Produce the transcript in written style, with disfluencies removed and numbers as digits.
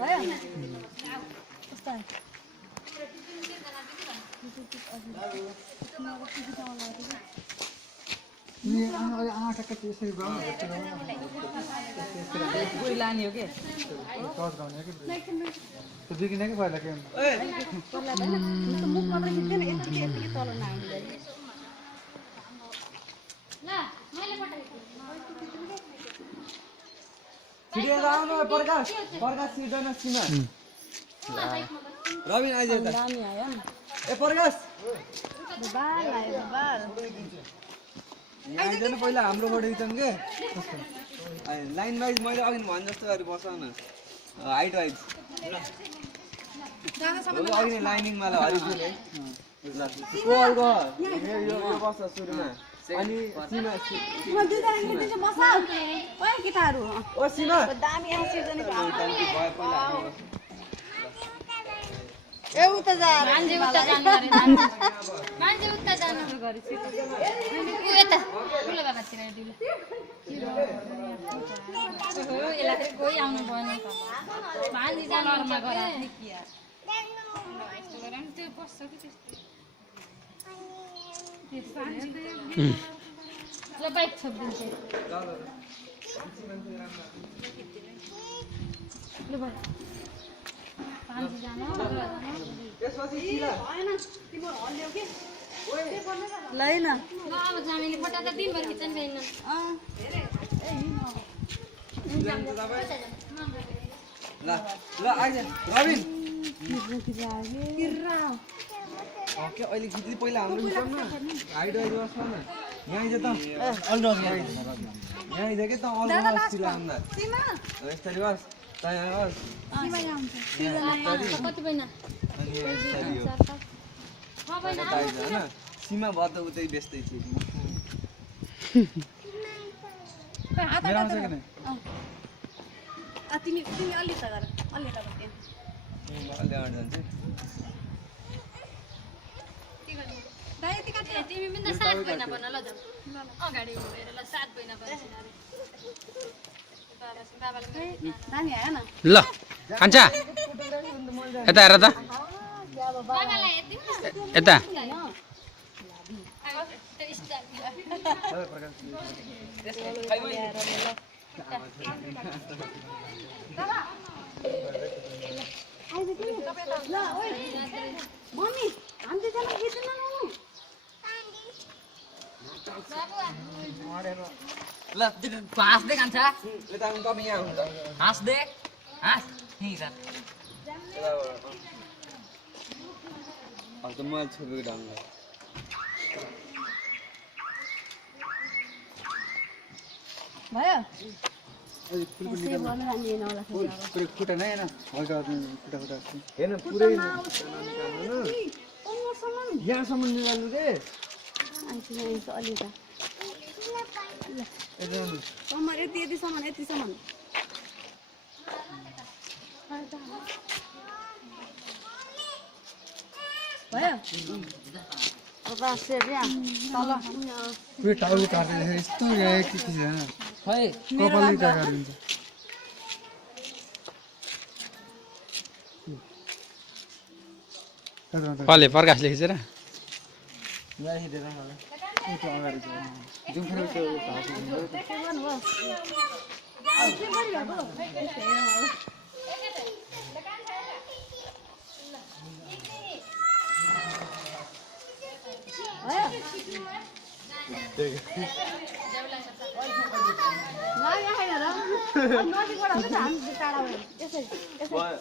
भयो कस्तो नि आँखा कति यसरी गाउँ कोही लाने हो के टच गाउने कि त्यो बिगिनेकै पहिला के मुख मात्र खिच्दैन यति यति तल नआउँदै सिधै आउनु प्रकाश प्रकाश सिधै सीमा रबिन आइज त दामी आयो नि ए प्रकाश बाल आयो बाल यहाँ आइदैन पहिला हाम्रो फोटो खिचौँ के लाइन वाइज मैले अघि भने जस्तो गरी बस न हाइट वाइज अघि नै लाइनिङमा ल हरिजुल है कोलको यो बस सुरुमा अनि सीमा म दुईजना खिच्दैछु बस ओइ केटाहरु ओ सीमा दामी आइसक्यो नि टन्की भयो पहिला हाम्रो ए उता जा मान्छे उता जानु गरे मान्छे उता जानु गरे उ यता ठुलो बाबातिर दिउला हो एला फेरि कोही आउनु भएन मान्छे जानुमा गरे त्यो बस्छ कि त्यस्तो ल बाइक छोडिदिन्छु ल बाइक पानी जानु त्यसपछि सीमा हैन तिम्रो हल्ल्यौ के लैन ल अब जामेले फोटा त दिनभर खिच्न छैन ल ल आइज रबिन किर्रा ओके अहिले खिच्दै पहिला हाम्रो खिचौँ न हाइट वाइज बस्छ न यहाँ आइज त यहाँ आइज के त अलग सिला आउँदा सीमा यस्तरी बस त यहाँ बस सीमा आउँछ कति महिना अनि यस्तरी हो महिना त आइज हैन सीमा भयो त उतै बेच्दै छु मेरो आउँछ कि नै आ तिमी तिमी अलि त गर अलि त गर अलि आउँछ जान्छ दाइ यति काट्यो तिमी पनि त 7 महिना बन्न ल जाऊ अगाडि उडेर ल 7 महिना बन्छ बाबाले दामी आयो न ल कान्छा यता हेर त बाबालाई हेर्दिउ न यता त्यो स्टाइल ल ओइ मम्मी हामी दुईजना खिच्न लानु ल हाँस दे कान्छा यता आउनु तपाईँ यहाँ आउनु त हाँस दे हाँस यहीँ छ अन्त मैले छोपेको ढङ्ग भयो अहिले फुलको यसै भन रानी नला पुरै खुट्टा नै हैन हल्का खुट्टा खुट्टा हेर्न पुरै कमरसम्म यहाँसम्म निकाल्नु रे आइस अलि त यता आउनु कमर यति यतिसम्म यतिसम्म भयो अब सेरिया तल पुरै टाउको काट्दै यस्तो के हैन खै कपालै काटिन्छ कसले प्रकाशले खिचेर यहाँ हिँडेर मलाई यस्तो अगाडि जुन फेरि त्यो हात नदीबाट हुन्छ हामी टाढा यसरी यसरी भयो